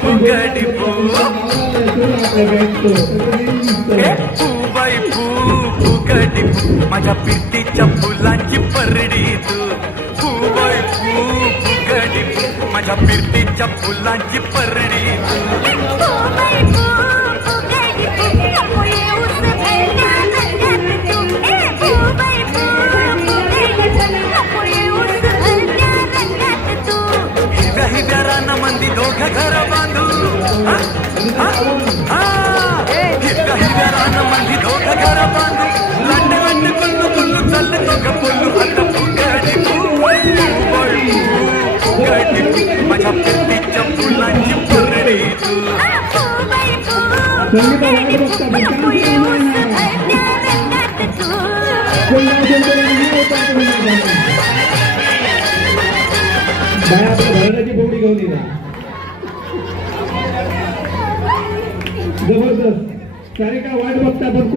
फुगडी फुगडी माझ्या पिरतीच्या फुलांची परडी तू बाई फुगडी माझ्या पिरतीच्या फुलांची परडी हिरव्या रानामंदी दोघं घर बांधू हिरव्या रानामंदी दोघं घर बांधू लंड लंड कुल्लू कुल्लू चालले दोघं बोलू आता फुगडी फुगडी माझ्या पिरतीच्या फुलांची परडी तू भरण्याची बोबडी घेऊन येणार जबरदस्त. कार्यक्रम वाट बघता पण